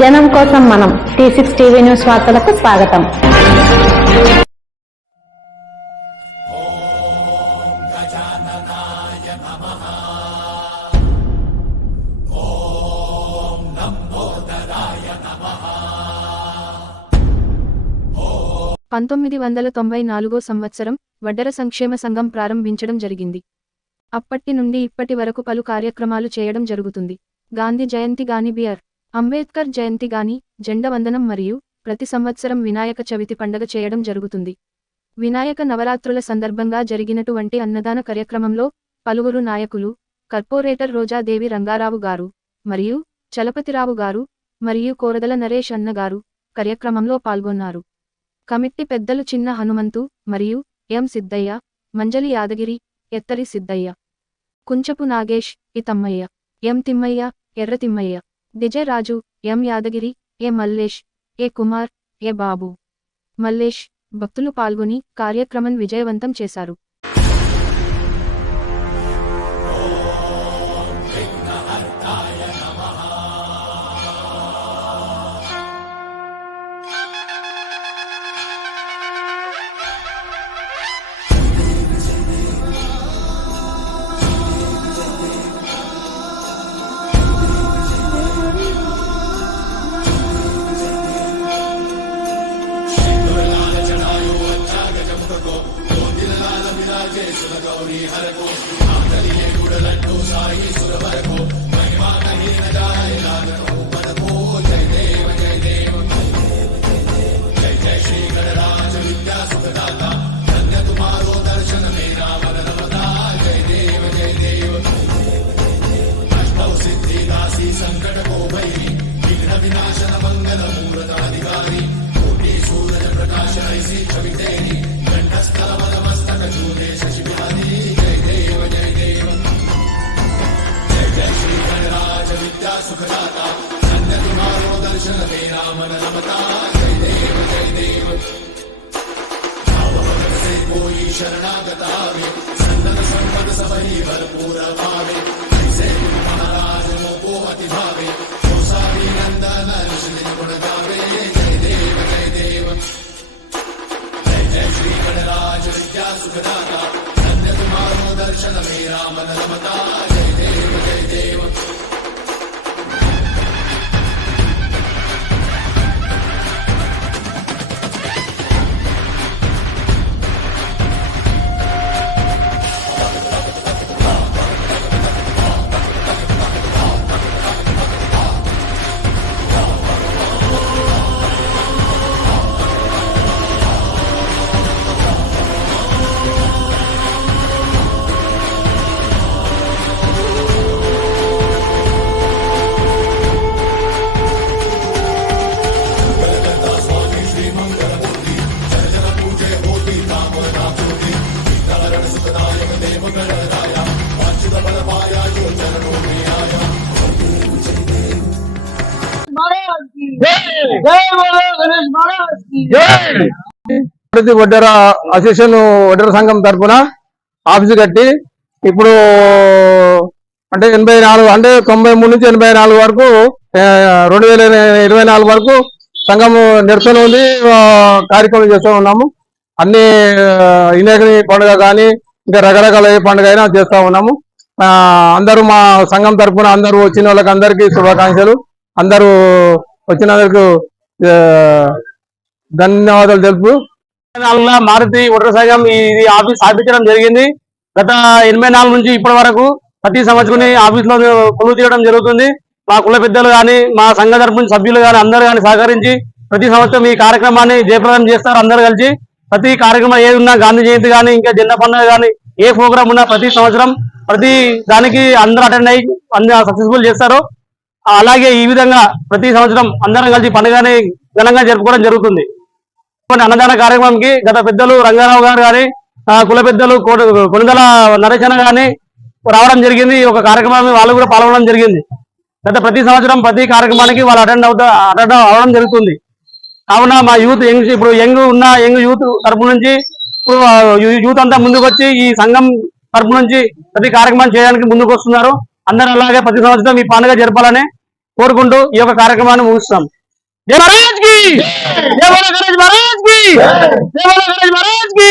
జనం కోసం మనం టీ సిక్స్ టీవీ న్యూస్ వార్తలకు స్వాగతం. పంతొమ్మిది వందల తొంభై నాలుగో సంవత్సరం వడ్డర సంక్షేమ సంఘం ప్రారంభించడం జరిగింది. అప్పటి నుండి ఇప్పటి వరకు పలు కార్యక్రమాలు చేయడం జరుగుతుంది. గాంధీ జయంతి గాని బియర్ అంబేద్కర్ జయంతి గాని జెండవందనం మరియు ప్రతి సంవత్సరం వినాయక చవితి పండగ చేయడం జరుగుతుంది. వినాయక నవరాత్రుల సందర్భంగా జరిగినటువంటి అన్నదాన కార్యక్రమంలో పలువురు నాయకులు కార్పొరేటర్ రోజాదేవి రంగారావు గారు మరియు చలపతిరావు గారు మరియు కోరదల నరేష్ అన్న గారు కార్యక్రమంలో పాల్గొన్నారు. కమిట్టి పెద్దలు చిన్న హనుమంతు మరియు ఎం సిద్దయ్య మంజలి యాదగిరి ఎత్తరి సిద్దయ్య కుంచపు నాగేష్ ఇతమ్మయ్య ఎం తిమ్మయ్య ఎర్ర తిమ్మయ్య రాజు ఎం యాదగిరి ఏ మల్లేష్ ఏ కుమార్ ఏ బాబు. మల్లేష్ భక్తులు పాల్గొని కార్యక్రమం విజయవంతం చేశారు. గౌరీ హరకో ఆకలియే గుడలట్టు సాయి సురవరకో शरणागतावे संतत संपद सबही भरपूर पावे। ऐसे महाराज मोको अति भावे सोसारी नंदन श्री गुण गावे जय देव जय देव जय जय श्री गणराज विद्या सुखदाता धन्य तुम्हारो दर्शन मेरा मन रमता जय देव जय देव ప్రతి వడ్డెర అసోసియేషన్ వడ్డెర సంఘం తరఫున ఆఫీసు కట్టి ఇప్పుడు అంటే ఎనభై నాలుగు అంటే తొంభై మూడు నుంచి ఎనభై నాలుగు వరకు రెండు వేల ఇరవై నాలుగు వరకు సంఘం నిరసన ఉంది. కార్యక్రమం చేస్తూ ఉన్నాము. అన్ని వినాయకుని పండుగ కానీ ఇంకా రకరకాల ఏ పండుగ అయినా చేస్తూ ఉన్నాము. అందరూ మా సంఘం తరఫున అందరూ వచ్చిన వాళ్ళకి అందరికీ శుభాకాంక్షలు. అందరూ వచ్చినందుకు ధన్యవాదాలు తెలుపు. నాలుగులో మారుతి ఒడ్ర సంఘం ఇది ఆఫీస్ స్థాపించడం జరిగింది. గత ఎనభై నాలుగు నుంచి ఇప్పటి వరకు ప్రతి సంవత్సరం ఆఫీస్లో కొలువు తీయడం జరుగుతుంది. మా కుల పెద్దలు కానీ మా సంఘ తరపున సభ్యులు కానీ అందరూ కానీ సహకరించి ప్రతి సంవత్సరం ఈ కార్యక్రమాన్ని జయప్రదం చేస్తారు అందరూ కలిసి. ప్రతి కార్యక్రమం ఏది ఉన్నా గాంధీ జయంతి కానీ ఇంకా జెండా పండుగ కానీ ఏ ప్రోగ్రామ్ ఉన్నా ప్రతి సంవత్సరం ప్రతి దానికి అందరూ అటెండ్ అయ్యి అందరూ సక్సెస్ఫుల్ చేస్తారు. అలాగే ఈ విధంగా ప్రతి సంవత్సరం అందరం కలిసి పండుగని ఘనంగా జరుపుకోవడం జరుగుతుంది. అన్నదాన కార్యక్రమంకి గత పెద్దలు రంగారావు గారు కానీ కుల పెద్దలు కొనుదల నరేశన గాని రావడం జరిగింది. ఈ ఒక కార్యక్రమాన్ని వాళ్ళు కూడా పాల్గొనడం జరిగింది. గత ప్రతి సంవత్సరం ప్రతి కార్యక్రమానికి వాళ్ళు అటెండ్ అవుతా అటెండ్ అవడం జరుగుతుంది. కావున మా యూత్ యంగ్ ఇప్పుడు యంగ్ ఉన్న యంగ్ యూత్ తరపు నుంచి ఇప్పుడు యూత్ అంతా ముందుకు వచ్చి ఈ సంఘం తరపు నుంచి ప్రతి కార్యక్రమం చేయడానికి ముందుకు వస్తున్నారు అందరూ అలాగే ప్రతి సంవత్సరం ఈ పండుగ జరపాలని కోరుకుంటూ ఈ యొక్క కార్యక్రమాన్ని ముగిస్తాం. జై మహారాజ్కి! జై! బోలో గణేష్ మహారాజ్కి!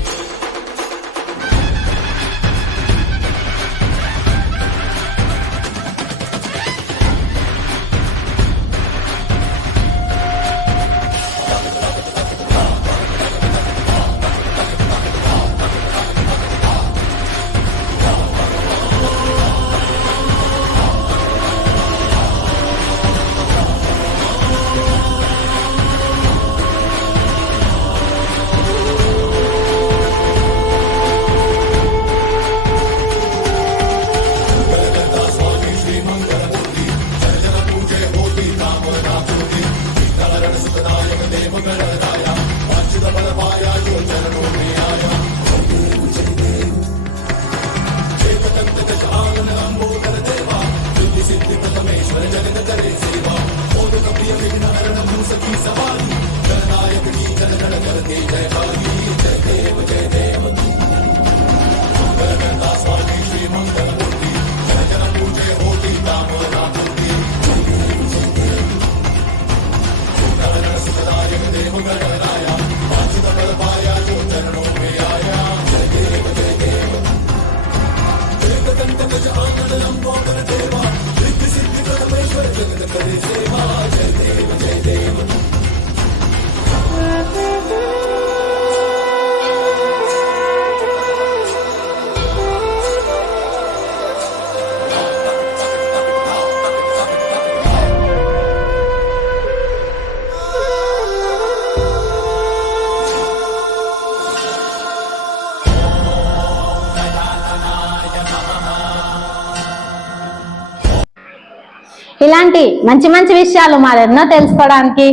ఇలాంటి మంచి మంచి విషయాలు మరెన్నో తెలుసుకోవడానికి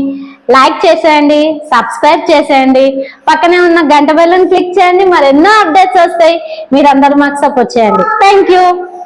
లైక్ చేసేయండి సబ్స్క్రైబ్ చేసేయండి పక్కనే ఉన్న గంట బెల్లని క్లిక్ చేయండి మరెన్నో అప్డేట్స్ వస్తాయి. మీరందరూ మాకు సపోర్ట్ చేయండి. Thank you.